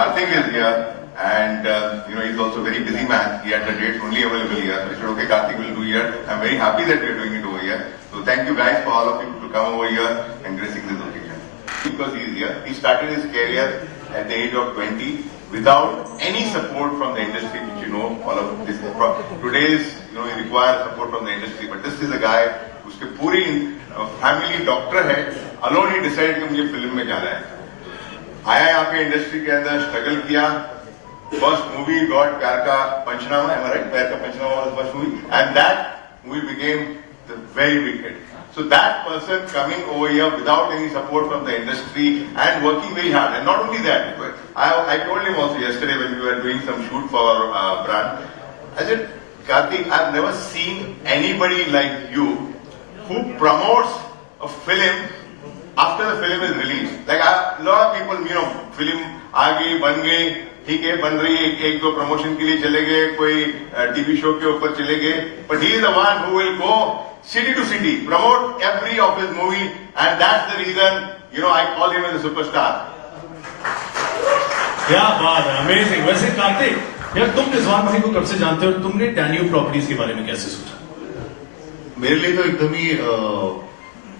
Karthik is here, and he's also a very busy man. He had the dates only available here. So I said, okay, Karthik will do here. I'm very happy that we're doing it over here. So thank you guys for all of you to come over here and gracing this occasion. Because he is here, he started his career at the age of 20 without any support from the industry, which all of this. Today's, he requires support from the industry, but this is a guy उसके पूरी family doctor है, alone he decide कि मुझे film में जाना है. आया यहाँ पे इंडस्ट्री के अंदर, स्ट्रगल किया. फर्स्ट मूवी गॉट प्यार का पंचनामा, am I right? प्यार का पंचनामा was the first movie, and that movie became the very big hit. So that person coming over here without any support from the industry and working very hard, and not only that, I told him also yesterday when we were doing some shoot for brand, I said, Karthik, I've never seen anybody like you who promotes a film after the film is released. Like a lot of people, film आ गई, बन गई, ठीक है, बन रही है, एक दो प्रमोशन के लिए चले गए, कोई टीवी शो के ऊपर चले गए, but he is the one who will go city to city, promote every of his movie, and that's the reason, I call him as a superstar. क्या बात है, अमेजिंग. वैसे कार्तिक, यार तुम रिजवान भाई को कब से जानते हो? तुमने डैन्यूब प्रॉपर्टीज के बारे में कैसे सोचा? मेरे लिए तो एकदम ही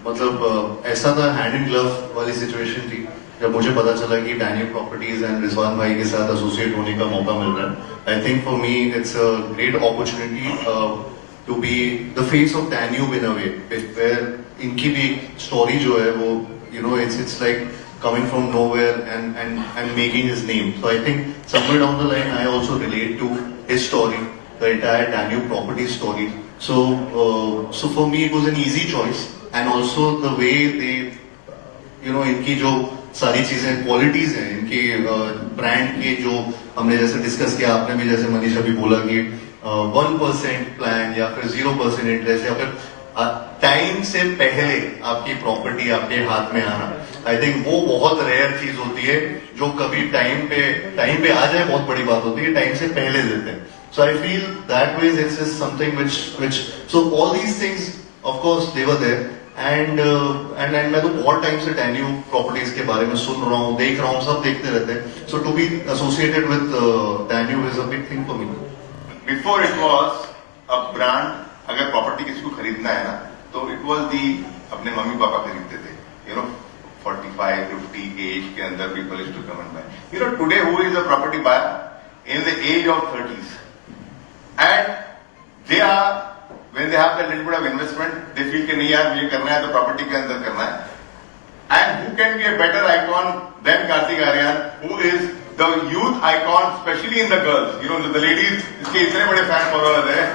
मतलब ऐसा था, हैंड इन ग्लव वाली सिचुएशन थी जब मुझे पता चला कि डैन्यूब प्रॉपर्टीज एंड रिजवान भाई के साथ एसोसिएट होने का मौका मिल रहा है. I think for me it's a great opportunity to be the face of Danube in a way, where इनकी भी स्टोरी जो है वो it's like coming from nowhere and making his name. So I think somewhere down the line I also relate to his story, the entire Danube property story. So for me it was an easy choice, and also the way they, इनकी जो सारी चीजें qualities हैं इनकी brand के, जो हमने जैसे डिस्कस किया, आपने भी जैसे मनीष अभी बोला कि 1% प्लान या फिर 0% इंटरेस्ट या फिर टाइम से पहले आपकी प्रॉपर्टी आपके हाथ में आना, आई थिंक वो बहुत रेयर चीज होती है. जो कभी टाइम पे आ जाए बहुत बड़ी बात होती है, टाइम से पहले देते हैं. So I feel that way it's just something which so all these things of course they were there, and मैं तो बहुत टाइम से डैन्यूब प्रॉपर्टीज के बारे में सुन रहा हूँ, देख रहा हूँ, सब देखते रहते हैं. So to be associated with Danube is a big thing for me. Before it was a brand. अगर प्रॉपर्टी किसी को खरीदना है ना, तो इट वाज दी अपने मम्मी पापा खरीदते थे, 45-50 एज के अंदर people used to come and buy. Today who is a property buyer in the age of 30s, and they are, when they have that little bit of investment, they feel कि नहीं यार मुझे करना है तो property के अंदर करना है. And who can be a better icon than Kartik Aaryan, who is the youth icon, especially in the girls. The ladies, इसके इतने बड़े fan followers हैं.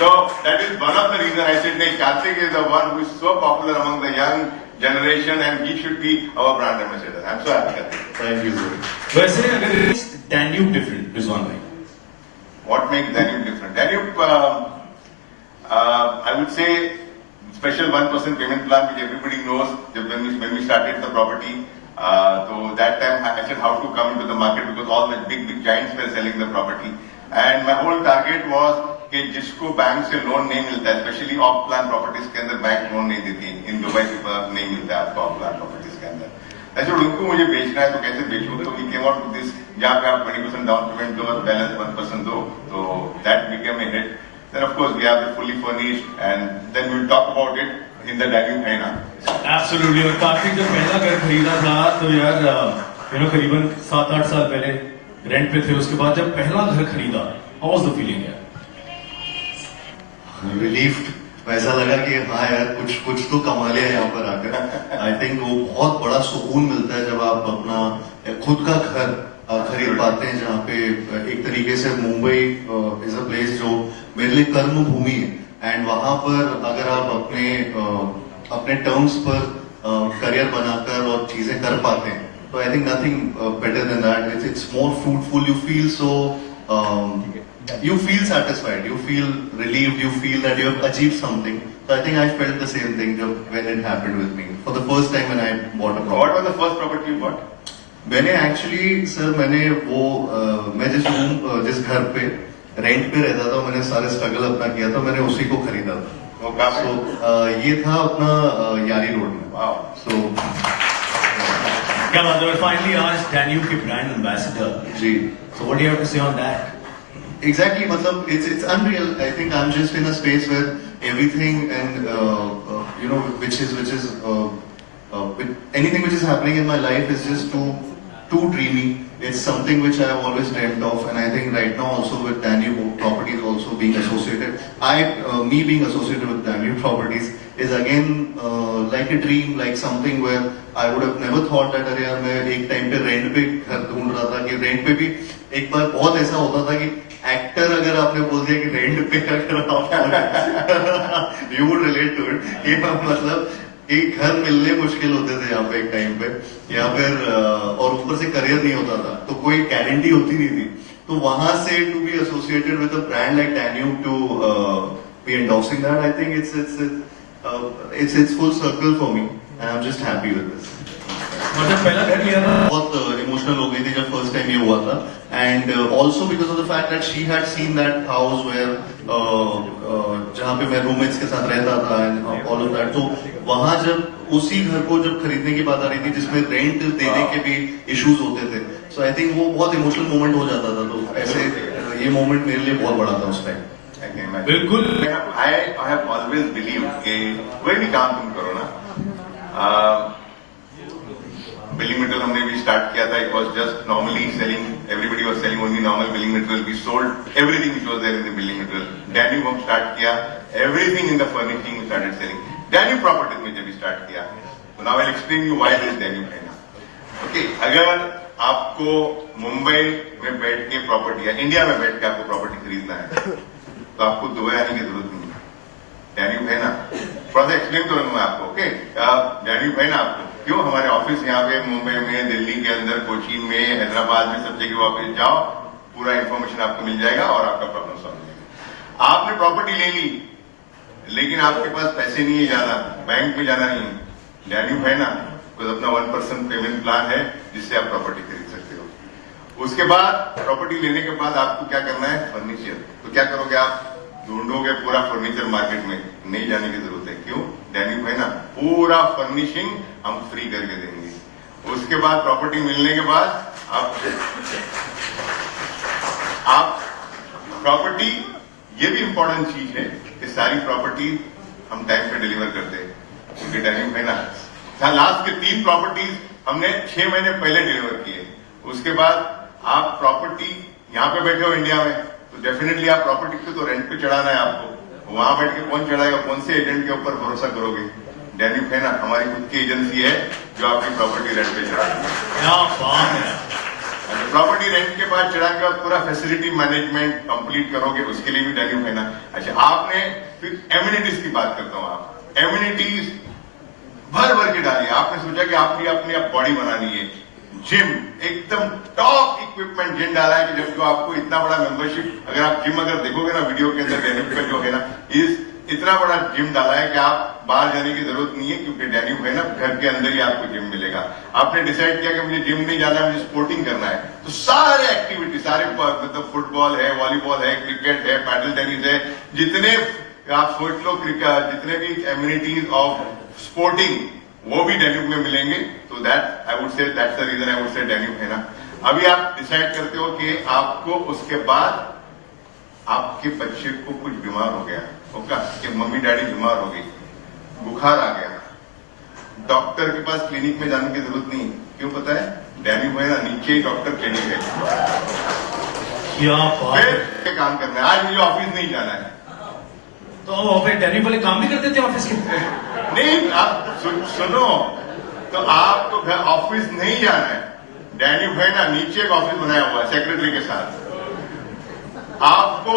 So that is one of the reasons I said that Karthik is the one who is so popular among the young generation, and he should be our brand ambassador. I'm so happy, Karthik. Thank you, sir. वैसे अगर Danube different, Rizwan भाई, What makes Danube different? Danube, I would say, special 1% payment plan, which everybody knows. When we started the property, so that time I said how to come into the market, because all the big giants were selling the property, and my whole target was कि जिसको bank से loan नहीं मिलता है, specially of plan properties के अंदर bank loan नहीं देती, इन दुबई से नहीं मिलता है आपको ऑफ प्लान प्रॉपर्टीज के अंदर. ऐसे उनको मुझे बेचना है तो कैसे बेचूं, तो we came out with this, जहाँ पे आप 20% डाउन पेमेंट दो, बैलेंस 1% दो, तो that became a hit. Then of course we have it fully furnished, and then we will talk about it in the Danube, है ना. एब्सोल्युटली. और कार्तिक जब पहला घर खरीदा था तो यार करीबन 7-8 साल पहले रेंट पे थे, उसके बाद जब पहला घर खरीदा, हाउ वाज द फीलिंग यार? रिलीफ्ड. ऐसा लगा कि हाँ यार कुछ तो कमा लिया यहाँ पर आकर. आई थिंक वो बहुत बड़ा सुकून मिलता है जब आप अपना खुद का घर खरीद पाते हैं, जहाँ पे एक तरीके से मुंबई इज अ प्लेस जो मेरे लिए कर्म भूमि है, एंड वहां पर अगर आप अपने टर्म्स पर करियर बनाकर और चीजें कर पाते हैं, तो I think nothing better than that. It's more fruitful. You feel so you feel satisfied, you feel relieved, you feel that you have achieved something. So I think I felt the same thing when it happened with me for the first time when I bought a property. What was the first property you bought? मैंने actually sir मैं जिस घर पे rent पे रहता था, मैंने सारे स्ट्रगल अपना किया था, मैंने उसी को खरीदा था. So ये था अपना यारी रोड में. Wow. So क्या बात है, फाइनली आज डैन्यूब के brand ambassador, ji so what do you have to say on that? Exactly, matlab, it's unreal. I think I'm just in a space where everything and you know, which is with anything which is happening in my life is just too dreamy. It's something which I have always dreamt of, and I think right now also with Danube Properties also being associated, me being associated with Danube Properties is again like a dream, like something where I would have never thought that अरे यार मैं एक time पे rent पे घर ढूंढ रहा था कि रेंट पे भी एक बार बहुत ऐसा होता था कि एक्टर अगर आपने बोल दिया कि रेंट पे अगर आप you would relate to it कि मतलब एक घर मिलने मुश्किल होते थे यहाँ पे एक टाइम पे, या फिर और ऊपर से करियर नहीं होता था तो कोई गारंटी होती नहीं थी, तो वहां से to be associated with a brand like Danube to be endorsing that, I think it's full circle for me and I'm just happy with this. मतलब पहला घर लिया था, बहुत इमोशनल हो गई थी जब फर्स्ट टाइम ये हुआ था, and also because of the fact that she had seen that house where जहाँ पे मैं रूममेट्स के साथ रहता था एंड ऑल ऑफ दैट, तो वहां जब उसी घर को जब खरीदने की बात आ रही थी जिसमें रेंट देने के भी इश्यूज होते थे, सो आई थिंक वो बहुत इमोशनल मोमेंट हो जाता था, तो ऐसे ये मोमेंट मेरे लिए बहुत बड़ा था उस टाइम. बिल्कुल. I have always believed कि कोई भी काम तुम करो ना, बिलिंग मटेरियल हमने भी स्टार्ट किया था. It was just normally selling, everybody was selling only normal billing material. We sold everything which was there in the billing material. Danube हम स्टार्ट किया, everything in the furnishing we started selling. Danube properties में जब start किया, तो now I will explain you why this Danube है ना. Okay, अगर आपको मुंबई में बैठ के प्रॉपर्टी या इंडिया में बैठ के आपको प्रॉपर्टी खरीदना है तो आपको दुबई आने की जरूरत नहीं है. Danube है ना, थोड़ा सा एक्सप्लेन करूंगा मैं आपको. ओके, Danube है ना आपको. क्यों? हमारे ऑफिस यहाँ पे मुंबई में, दिल्ली के अंदर, कोचीन में, हैदराबाद में, सब जगह ऑफिस जाओ, पूरा इंफॉर्मेशन आपको मिल जाएगा और आपका प्रॉब्लम सॉल्व हो जाएगा. आपने प्रॉपर्टी ले ली लेकिन आपके पास पैसे नहीं है ज्यादा, बैंक में जाना नहीं है. Danube है ना, कुछ अपना 1% पेमेंट प्लान है जिससे आप प्रॉपर्टी खरीद सकते हो. उसके बाद प्रॉपर्टी लेने के बाद आपको क्या करना है? फर्नीचर. तो क्या करोगे आप? ढूंढोगे पूरा फर्नीचर मार्केट में, नहीं जाने की जरूरत है. क्यों? Danube है ना, पूरा फर्निशिंग हम फ्री करके देंगे. उसके बाद प्रॉपर्टी मिलने के बाद आप प्रॉपर्टी, ये भी इंपॉर्टेंट चीज है कि सारी प्रॉपर्टी हम टाइम पे डिलीवर करते हैं, क्योंकि Danube है ना. लास्ट के 3 प्रॉपर्टीज हमने 6 महीने पहले डिलीवर किए. उसके बाद आप प्रॉपर्टी यहाँ पे बैठे हो इंडिया में, तो डेफिनेटली आप प्रॉपर्टी को तो रेंट पे चढ़ाना है आपको. वहां बैठ के कौन चढ़ाएगा? कौन से एजेंट के ऊपर भरोसा करोगे? Danube है ना, हमारी खुद की एजेंसी है जो आपकी प्रॉपर्टी रेंट पे चढ़ाती है. क्या बात है. प्रॉपर्टी रेंट के बाद चढ़ा के पूरा फैसिलिटी मैनेजमेंट कंप्लीट करोगे, उसके लिए भी Danube है ना. अच्छा, आपने फिर एम्यूनिटीज की बात करता हूं. आप एम्यूनिटीज भर भर के डालिए. आपने सोचा कि आपने अपनी बॉडी बनानी है, जिम, एकदम टॉप इक्विपमेंट जिम डाला है कि जब आपको इतना बड़ा मेंबरशिप, अगर आप जिम अगर देखोगे ना वीडियो के अंदर, Danube का जो है ना, इतना बड़ा जिम डाला है कि आप बाहर जाने की जरूरत नहीं है, क्योंकि Danube है ना, घर के अंदर ही आपको जिम मिलेगा. आपने डिसाइड किया कि मुझे जिम नहीं जाना, मुझे स्पोर्टिंग करना है, तो सारे एक्टिविटी, सारे मतलब फुटबॉल है, वॉलीबॉल है, क्रिकेट है, पैडल टेनिस है, जितने आप सोच लो, क्रिकेट, जितने भी एम्यूनिटीज ऑफ स्पोर्टिंग, वो भी Danube में मिलेंगे. तो that I would say, that's the reason I would say Danube है ना. अभी आप डिसाइड करते हो कि आपको उसके बाद आपके बच्चे को कुछ बीमार हो गया, ओके, कि मम्मी डैडी बीमार हो गई, बुखार आ गया, डॉक्टर के पास क्लिनिक में जाने की जरूरत नहीं. क्यों पता है? Danube है ना, नीचे ही डॉक्टर क्लिनिक है. क्या बात है. फिर काम करना है. आज मुझे ऑफिस नहीं जाना है, तो फिर Danube वाले काम भी करते थे ऑफिस के? नहीं, आप सुनो, तो आपको घर ऑफिस नहीं जाना है. Danube है ना, नीचे एक ऑफिस बनाया हुआ है सेक्रेटरी के साथ. आपको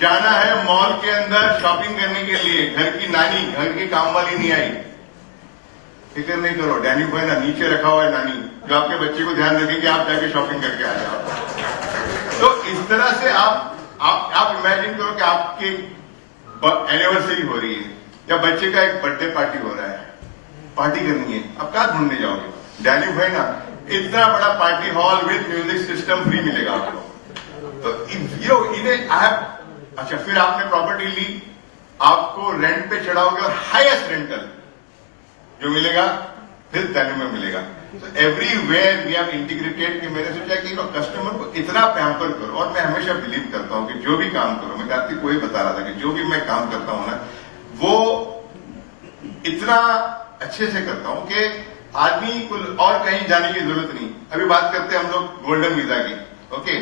जाना है मॉल के अंदर शॉपिंग करने के लिए, घर की नानी, घर की काम वाली नहीं आई, फिक्र नहीं करो. Danube है ना, नीचे रखा हुआ है नानी, जो आपके बच्चे को ध्यान रखे कि आप जाके शॉपिंग करके आ जाओ. तो इस तरह से आप इमेजिन करो कि आपकी एनिवर्सरी हो रही है या बच्चे का एक बर्थडे पार्टी हो रहा है, पार्टी करनी है, आप कहां ढूंढने जाओगे? Danube है ना, इतना बड़ा party hall with music system free मिलेगा आपको. तो इन्हें अच्छा, फिर आपने प्रॉपर्टी ली, आपको रेंट पे चढ़ाओगे और हाईएस्ट रेंटल जो मिलेगा फिर Danube में मिलेगा. तो एवरीवेयर वी हैव इंटीग्रेटेड कि मैंने सोचा कि कस्टमर को इतना पैम्पर करो, और मैं हमेशा बिलीव करता हूँ कि जो भी काम करो, मैं कार्तिक को ही बता रहा था कि जो भी मैं काम करता हूँ ना वो इतना अच्छे से करता हूँ कि आदमी को और कहीं जाने की जरूरत नहीं। अभी बात करते हैं हम लोग गोल्डन वीजा की। ओके,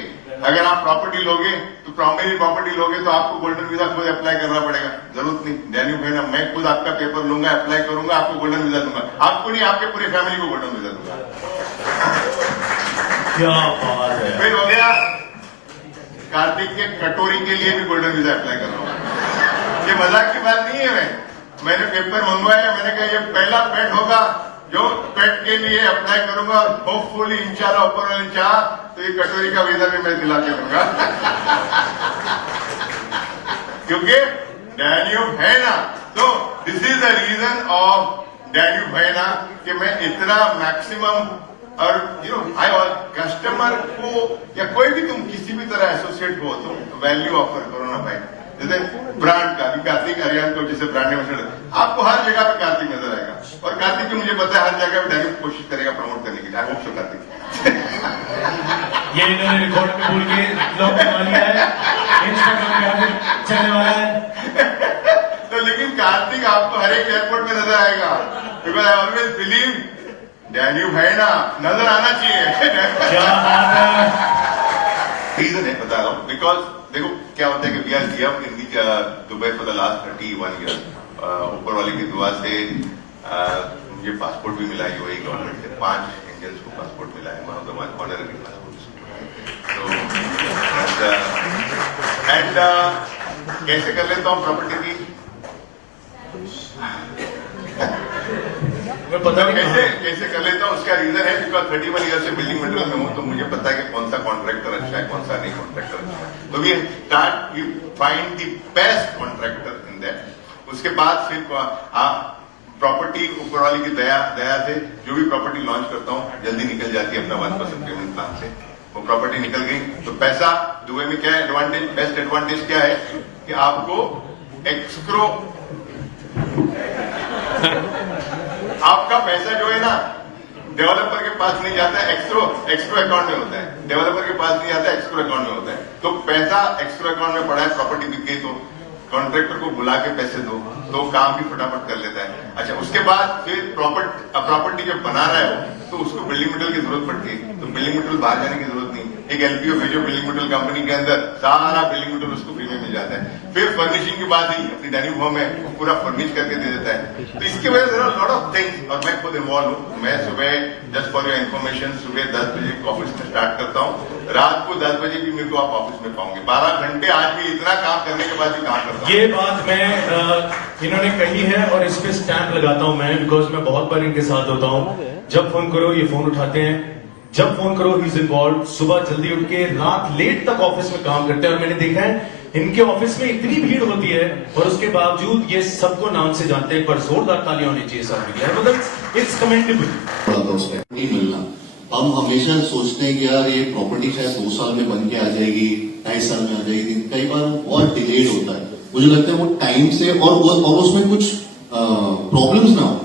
अगर आप प्रॉपर्टी लोगे तो प्राइमरी प्रॉपर्टी लोगे तो आपको गोल्डन वीजा खुद अप्लाई करना पड़ेगा, जरूरत नहीं। डैन्यूब है ना, मैं खुद आपका पेपर लूंगा, अप्लाई करूंगा, आपको गोल्डन वीजा दूंगा, आपको नहीं आपके पूरी फैमिली को गोल्डन वीजा दूंगा। क्या बात है। फिर हो गया कार्तिक के कटोरी के लिए भी गोल्डन वीजा अप्लाई कर रहा हूँ। ये मजाक की बात नहीं है। मैंने पेपर मंगवाया, मैंने कहा ये पहला पेट होगा जो पेट के लिए अप्लाई करूंगा, होपफुली इंशाल्लाह ऊपर वाले चाह तो ये कटोरी का वीजा भी मैं दिला के दूंगा। क्योंकि डैन्यूब है ना, तो this is the reason of Danube है ना कि मैं इतना मैक्सिमम, और आई और कस्टमर को या कोई भी तुम किसी भी तरह एसोसिएट हो तो वैल्यू ऑफर करो ना भाई। जैसे ब्रांड का भी कार्तिक आर्यन को जैसे ब्रांड एम्बेसडर, आपको हर जगह पे कार्तिक नजर आएगा, और कार्तिक की मुझे पता है हर जगह पे डैन्यूब कोशिश करेगा प्रमोट करने की। I hope so Kartik. ये इन्होंने रिकॉर्ड में बोल के ब्लॉग बना लिया है, इंस्टाग्राम पे आगे चलने वाला है। तो लेकिन कार्तिक आपको हर एक एयरपोर्ट में नजर आएगा, because I always believe Danube है ना, नजर आना चाहिए। क्या बात है। रीजन है बता रहा हूँ, बिकॉज देखो क्या होता है कि we are here in Dubai for the last 31 years. ऊपर वाले की दुआ से मुझे पासपोर्ट भी मिला यूएई गवर्नमेंट से, 5 इंडियंस को पासपोर्ट मिला है, one of the one honorary passport. And कैसे कर लेता हूँ प्रॉपर्टी की, मैं पता नहीं कैसे कैसे कर लेता हूँ, उसका रीजन है बिकॉज 31 ईयर से बिल्डिंग मटेरियल में हूँ, तो मुझे पता है कि कौन सा कॉन्ट्रैक्टर अच्छा है, कौन सा नहीं कॉन्ट्रैक्टर अच्छा है। तो we start, we find the best contractor in that. उसके बाद फिर आप प्रॉपर्टी ऊपर वाली की दया से जो भी प्रॉपर्टी लॉन्च करता हूँ जल्दी निकल जाती है अपना 1% पेमेंट प्लान से। वो प्रॉपर्टी निकल गई तो पैसा दुबई में क्या एडवांटेज, बेस्ट एडवांटेज क्या है कि आपको एक्सक्रो, आपका पैसा जो है ना डेवलपर के पास नहीं जाता है, एक्सक्रो अकाउंट में होता है। डेवलपर के पास नहीं जाता है, एक्सक्रो अकाउंट में होता है। तो पैसा एक्सक्रो अकाउंट में पड़ा है, प्रॉपर्टी बिक गई तो कॉन्ट्रैक्टर को बुला के पैसे दो तो काम भी फटाफट कर लेता है। अच्छा, उसके बाद फिर प्रॉपर्टी जब बना रहा है वो, तो उसको बिल्डिंग मटेरियल की जरूरत पड़ती है, तो बिल्डिंग मटेरियल बाहर जाने की जरूरत नहीं। एक एलपीओ भेजो बिल्डिंग मटेरियल कंपनी के अंदर, सारा बिल्डिंग मटेरियल उसको फ्री में मिल जाता है। फिर फर्निशिंग की बात ही, अपनी डैन्यूब होम है वो पूरा फर्निश करके दे देता है। तो इसकी वजह से लॉट ऑफ थिंग्स, और मैं खुद इन्वॉल्व हूँ। मैं सुबह, जस्ट फॉर योर इन्फॉर्मेशन, सुबह 10 बजे ऑफिस में स्टार्ट करता हूँ, रात को 10 बजे भी मेरे को आप ऑफिस में पाओगे। 12 घंटे आज भी इतना काम करने के बाद भी काम करता हूँ। ये बात मैं इन्होंने कही है और इस पे स्टैंप लगाता हूं मैं, बिकॉज मैं बहुत बार इनके साथ होता हूं। जब फोन करो ये फोन उठाते हैं, जब फोन करो ही इज इन्वॉल्व। सुबह जल्दी उठ के रात लेट तक ऑफिस में काम करते हैं, और मैंने देखा है इनके ऑफिस में इतनी भीड़ होती है और उसके बावजूद ये सबको नाम से जानते हैं। पर जोरदार तालियां होनी चाहिए सब मिलिए, मतलब इट्स कमेंडेबल। नहीं मिलना, हम हमेशा सोचते हैं कि यार ये प्रॉपर्टी शायद 2 साल में बन के आ जाएगी, 2.5 साल में आ जाएगी, कई बार बहुत डिलेड होता है। मुझे लगता है वो टाइम से और उसमें कुछ प्रॉब्लम्स ना हो,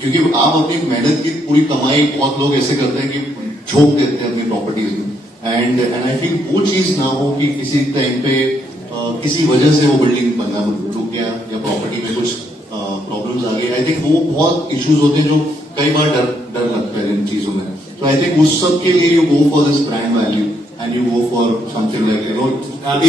क्योंकि आप अपनी मेहनत की पूरी कमाई, बहुत लोग ऐसे करते हैं कि झोंक देते हैं अपनी प्रॉपर्टीज में, एंड आई थिंक वो चीज ना हो कि किसी टाइम पे किसी वजह से वो बिल्डिंग बनना रुक गया या प्रॉपर्टी में कुछ प्रॉब्लम्स आ गई। आई थिंक वो बहुत इश्यूज होते हैं जो कई बार डर लगता है इन चीजों में। तो आई थिंक उस सब के लिए you go for this brand value and you go for something like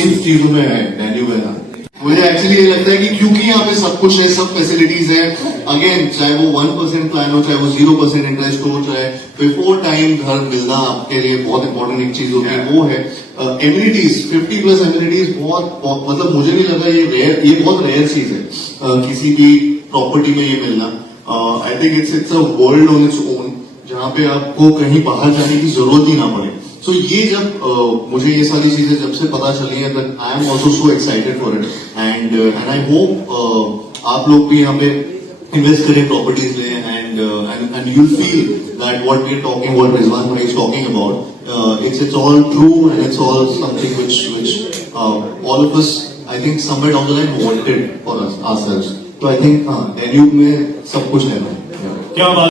in चीजों में है डैन्यूब है ना। मुझे एक्चुअली ये लगता है कि क्योंकि यहाँ पे सब कुछ है, सब फैसिलिटीज है, अगेन चाहे वो 1% प्लान हो, चाहे वो 0% इंटरेस्ट हो, चाहे बिफोर टाइम घर मिलना आपके लिए बहुत इंपॉर्टेंट एक चीज होती है, वो है एमिनिटीज। 50+ एमिनिटीज बहुत मतलब मुझे नहीं लगा ये बहुत रेयर चीज है किसी भी प्रॉपर्टी में ये मिलना। I think it's a world on its own, जहाँ पे आपको कहीं बाहर जाने की जरूरत ही ना पड़े। सो ये जब मुझे ये सारी चीजें जब से पता चली है, that I am also so excited for it, and I hope आप लोग भी यहाँ पे इन्वेस्ट करें, प्रॉपर्टीज लें, and you feel that what we are talking, what Rizwan भाई is talking about, it's all true and it's all something which all of us I think somewhere down the line wanted for ourselves. तो I think हाँ, Danube में सब कुछ है। क्या बात